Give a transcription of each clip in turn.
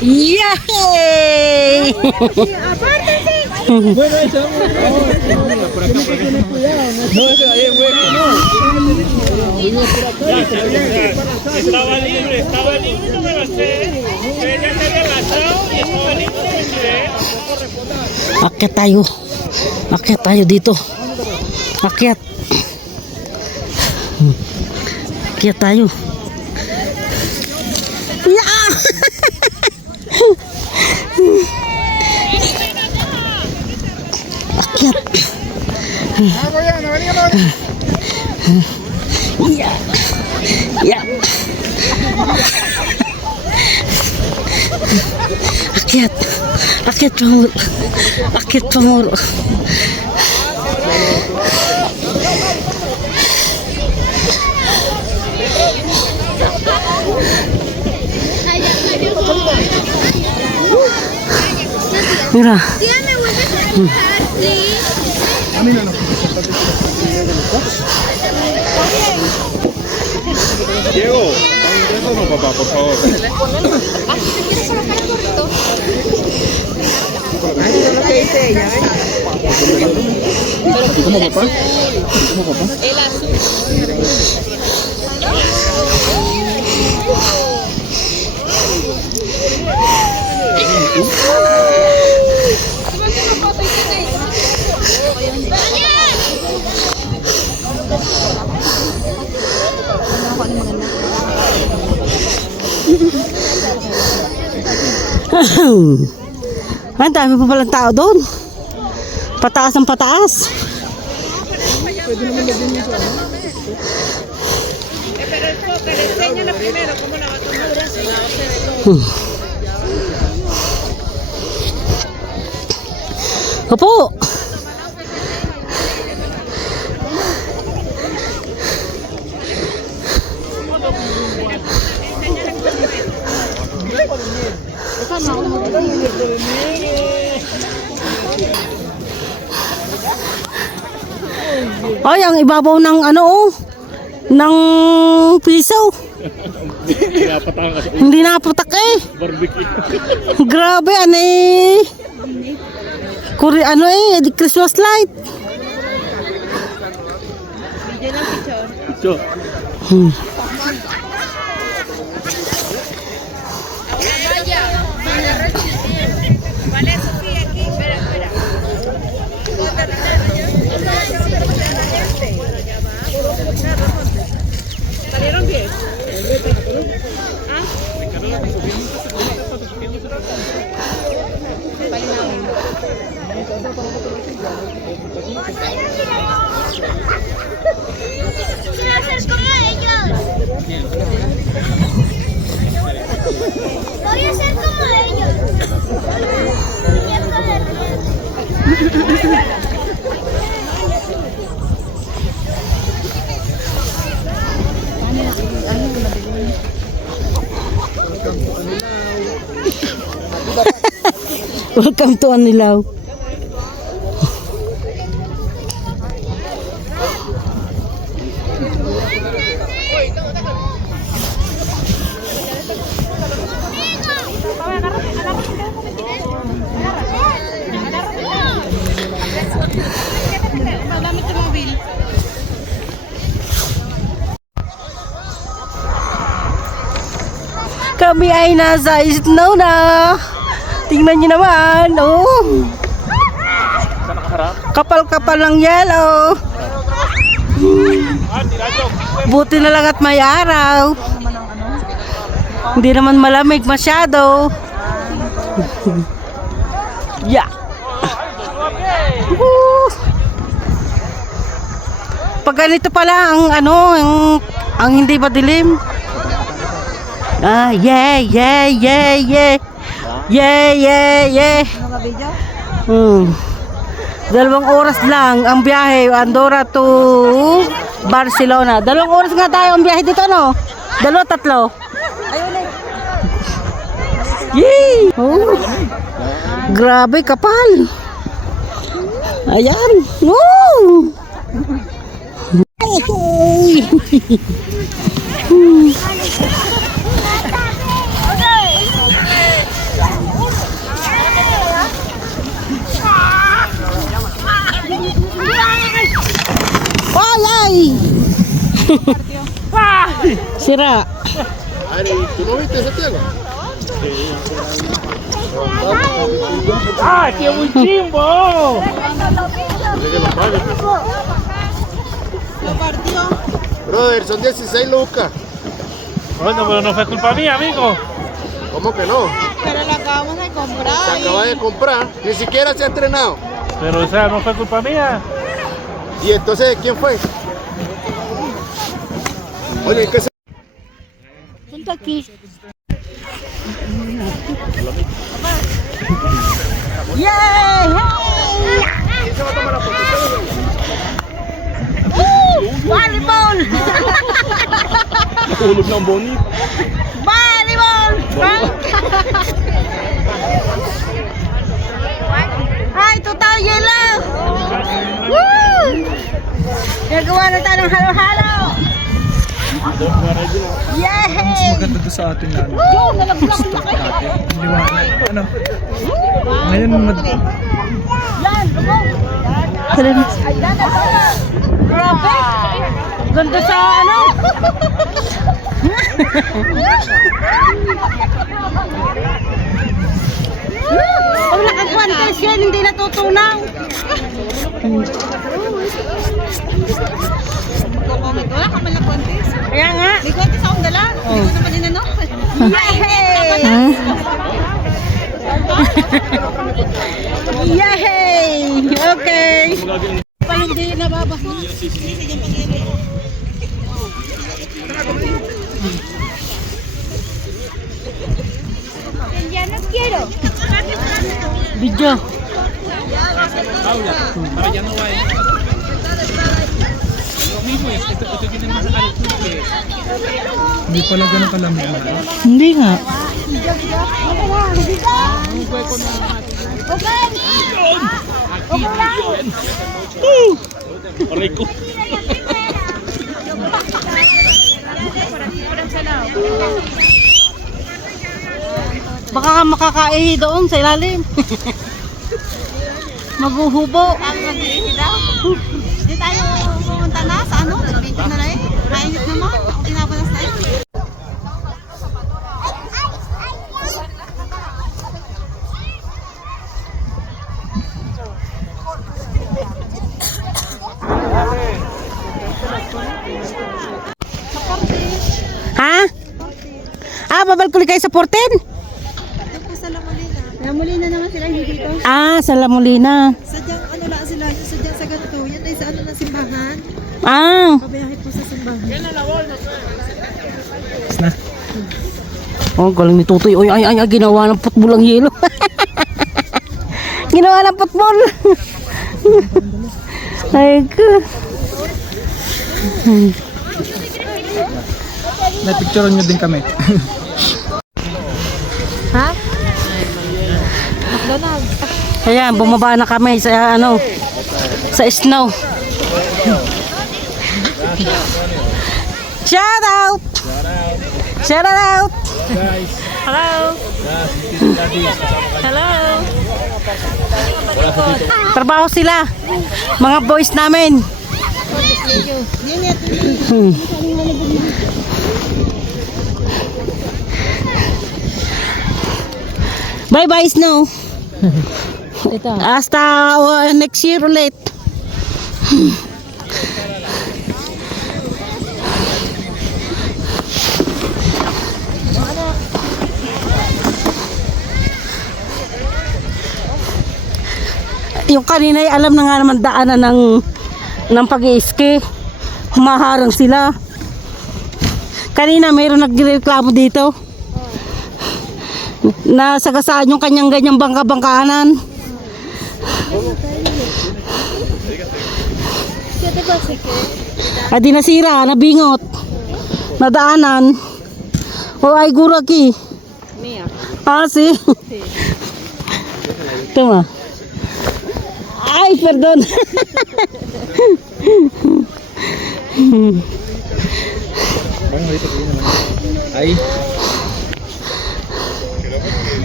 Yay! Bueno, eso. Por acá, por acá. No, eso ahí es hueco. Estaba libre, no me lancé. Ella se había lanzado y estaba libre, no me tiré. Akyat tayo dito. Akyat tayo. Yeah! Akyat. Yeah. Yeah. Akyat pamuro. Mira. Tía, ¿me vuelves a ayudar, please? Diego, ¿estás no, papá, por favor? ¿Te quieres colocar el gorrito? ¿Tú como papá? ¿Tú como papá? El azul. Ang dami pa palang tao doon. Pataas ang pataas. Pero el foca, le enseña primero cómo la va a tomar. Opo. Ay, ang ibabaw ng ng piso. Hindi napatak eh. Barbecue. Grabe, di Christmas light. Picho. Vale, Sofía, aquí, espera. ¿Salieron bien? Quiero ser como ellos. Voy a ser como ellos. Welcome to Anilaw. Dame tu móvil. Kami ay nasa snow na. Tingnan niyo naman, oh. Kapal-kapal ng yellow. Buti na lang at may araw. Hindi naman malamig masyado. Yeah. Pag ganito pala ang hindi ba dilim? Yeah. Dalawang oras lang ang biyahe Andorra to Barcelona. 2 oras nga tayo ang biyahe dito, no? 2, 3. Yay! Oh. Grabe kapal. Ayan. Woo! Sira. Ari, ¿tú no viste Santiago? ¡Ah, qué muy chimbo! Brother, son 16 lucas. Bueno, pero no fue culpa mía, amigo. ¿Cómo que no? Pero lo acabamos de comprar. Se acaba de comprar, ni siquiera se ha estrenado. Pero, o sea, no fue culpa mía. ¿Y entonces quién fue? Oye, ¿qué se... Punta aquí. ¡Yay! ¡Volleyball! Ulog ng bonito. ¡Volleyball! ¡Ay, total yelo! ¡Woo! Nagawa na tayo ng halo-halo! Yay! Maganda doon sa atin na ano. Yo, nalaglag na kayo! Liwanag. Ano? Ngayon Yan, lubog! Grabe! Ganda sa ano? Pag nakagwantes yan, hindi natutunaw. Wala ka man lang kontis. Kaya nga. May kontis akong dala. Hindi ko naman inano. Yay! Okay. Pa hindi nababasa. Ya no quiero. Video. hindi pala ganun kalamig na. Hindi nga. Rico. Baka ka makakaihi doon sa ilalim. Maghuhubo. Ang mag-iihi daw. Hindi tayo pumunta na sa ano. Nag-video na lang eh. Mainit naman. Ako pinapalas na eh. Ha? Ah, babalkuli kayo sa 14? Doon po sa Lamolina. Lamolina naman sila hindi dito. Ah, sa La Molina. Sadyang ano lang sila. Sadyang sa ganito. Yan ay sa ano ng simbahan. Ah. Pabiyahe po sa simbahan. Oh, galing ni Tutoy. Oy, ay, ginawa ng football ang yelo. Ginawa ng football. Ay, ko. Napicturean nyo din kami. Ha? McDonald's. Ayan, bumaba na kami sa ano, sa snow. Shout out! Shout out! Hello! Hello! Trabaho sila, mga boys namin. Bye bye snow. Hasta next year ulit. Yung kanina ay alam na nga naman daanan ng pag-i-ski. Humaharang sila. Kanina mayroon nagreklamo dito. Nasagasaan yung kanyang ganyang bangka-bangkaanan. Adi nasira, nabingot. Nadaanan. O ay guraki. Ah, si. Tuma. Ay, perdon. Ay.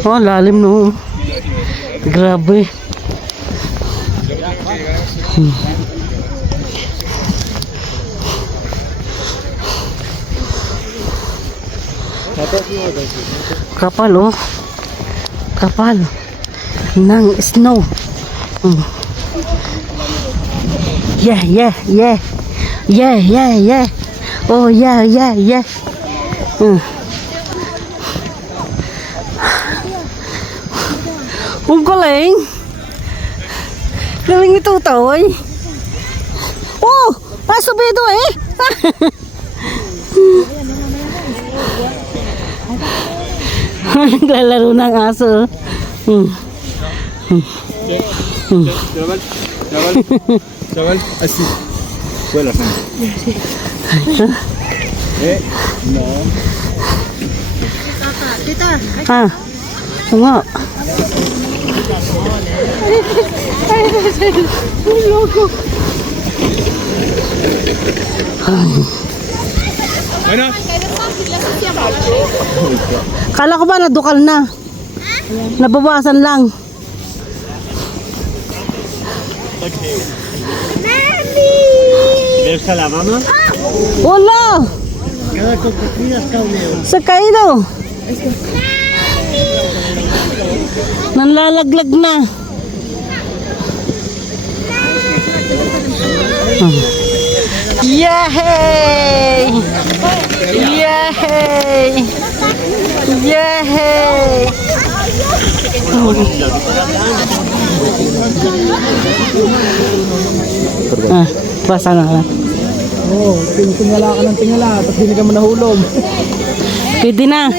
Oh, lalim no. Grabe. Kapal oh. Kapal ng snow. Yeah, yeah, yeah. Yeah, yeah, yeah. Oh, yeah, yeah, yeah. Ang galing. Galing ni Tutoy. Oh, subido eh. Naglalaro ng aso. Chaval, así. Vuela, no. Ha? Nga. Bueno. Kala ko ba nadukal na? Nabawasan lang. ¿Ves a la mamá? Wala! Sa kaino? Nanlalaglag na. Yay! Yay! Yay! Basa na lang. Oh, tingala ka ng tingala, tapos hindi ka man nahulog. Pwede na.